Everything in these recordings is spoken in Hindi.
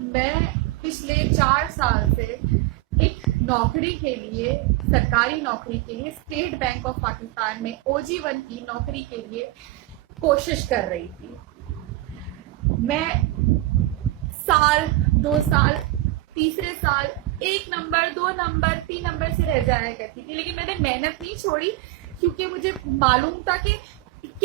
मैं पिछले 4 साल से एक नौकरी के लिए, सरकारी नौकरी के लिए, स्टेट बैंक ऑफ पाकिस्तान में OG1 की नौकरी के लिए कोशिश कर रही थी। मैं साल, 2 साल, तीसरे साल 1 नंबर, 2 नंबर, 3 नंबर से रह जाया करती थी, लेकिन मैंने मेहनत नहीं छोड़ी क्योंकि मुझे मालूम था कि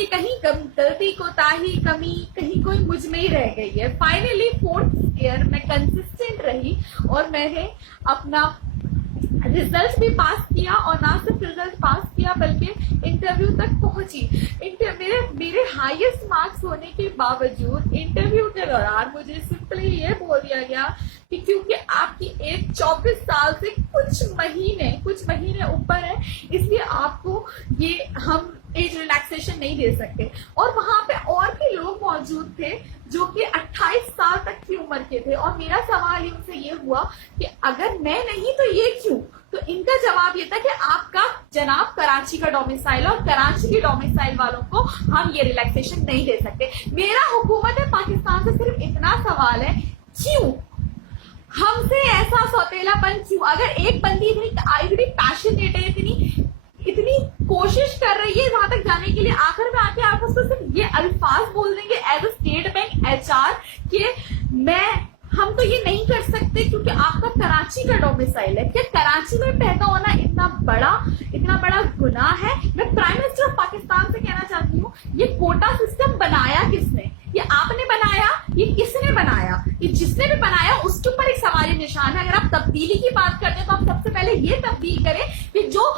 कहीं गलती, कोताही, कमी कहीं कोई मुझ में ही रह गई है। फाइनली 4th ईयर में कंसिस्टेंट रही और मैंने अपना रिजल्ट भी पास किया, और ना सिर्फ रिजल्ट पास किया बल्कि इंटरव्यू तक पहुंची। मेरे हाईएस्ट मार्क्स होने के बावजूद इंटरव्यू के दौरान मुझे सिंपली ये बोल दिया गया कि क्योंकि आपकी एज 24 साल से कुछ महीने ऊपर है, इसलिए आपको ये हम एज रिलैक्सेशन नहीं दे सकते। और वहां पे और भी लोग मौजूद थे जो कि 28 साल तक की उम्र के थे, और मेरा सवाल इनसे ये हुआ कि अगर मैं नहीं तो ये क्यों? तो इनका जवाब ये था कि आपका जनाब कराची का डोमिसाइल, और कराची के डोमिसाइल वालों को हम ये रिलैक्सेशन नहीं दे सकते। मेरा हुकूमत पाकिस्तान से सिर्फ इतना सवाल है, क्यों हमसे ऐसा सौतेलापन क्यों? अगर एक बंदी इतनी पैशनेट है, इतनी कोशिश कर रही है वहां तक जाने के लिए, आखिर में आके आप उसको सिर्फ ये अल्फाज बोल देंगे as a State Bank HR कि हम तो ये नहीं कर सकते क्योंकि आपका कराची का डोमिसाइल है। क्या कराची में पैदा होना इतना बड़ा गुनाह है? मैं प्राइम मिनिस्टर ऑफ पाकिस्तान से कहना चाहती हूँ, ये कोटा सिस्टम बनाया किसने? ये आपने बनाया? ये किसने बनाया? ये जिसने भी बनाया उसके ऊपर एक सवाली निशान है। अगर आप तब्दीली की बात करते हैं तो आप सबसे पहले ये तब्दील करें कि जो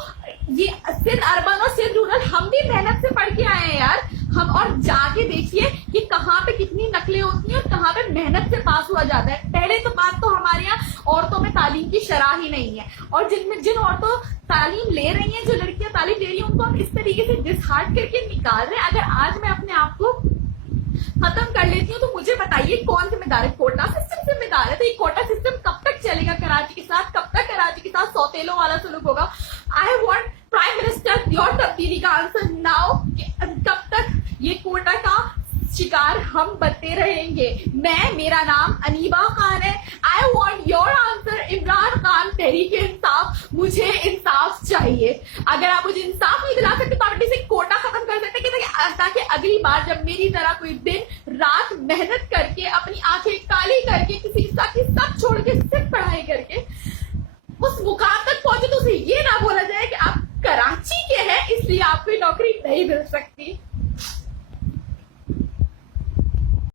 ये सिंध अर्बन और सिंध रूरल, हम भी मेहनत से पढ़ के आए हैं यार, हम और जाके देखिए कि कहाँ पे कितनी नकलें होती हैं और कहाँ पे मेहनत से पास हुआ जाता है। पहले तो बात तो हमारे यहाँ औरतों में तालीम की शरह ही नहीं है, और जिन औरतों तालीम ले रही हैं, जो लड़कियां तालीम ले रही हैं, उनको हम इस तरीके से डिसहार्ट करके निकाल रहे हैं। अगर आज मैं अपने आप को खत्म कर लेती हूँ तो मुझे बताइए कौन जिम्मेदार है? कोटा सिस्टम जिम्मेदार है। तो ये कोटा सिस्टम कब तक चलेगा कराची के साथ? कब तक कराची के साथ सौतेलों वाला सलूक होगा? I want prime minister your तब्दीली का आंसर नाउ। कब तक ये कोटा का शिकार हम बनते रहेंगे? मेरा नाम अनीबा खान है। I want your answer Imran Khan Tehreek Insaf. मुझे इंसाफ चाहिए। अगर आप मुझे इंसाफ नहीं दिला सकते तो आप इसे कोटा खत्म कर सकते हैं, ताकि अगली बार जब मेरी तरह कोई दिन रात मेहनत करके, अपनी आंखें काली करके, किसी सब छोड़ के सिर्फ पढ़ाई करके उस मुकाम तक पहुंचे तो उसे ये ना बोला जाए कि आप कराची के हैं इसलिए आपको नौकरी नहीं मिल सकती।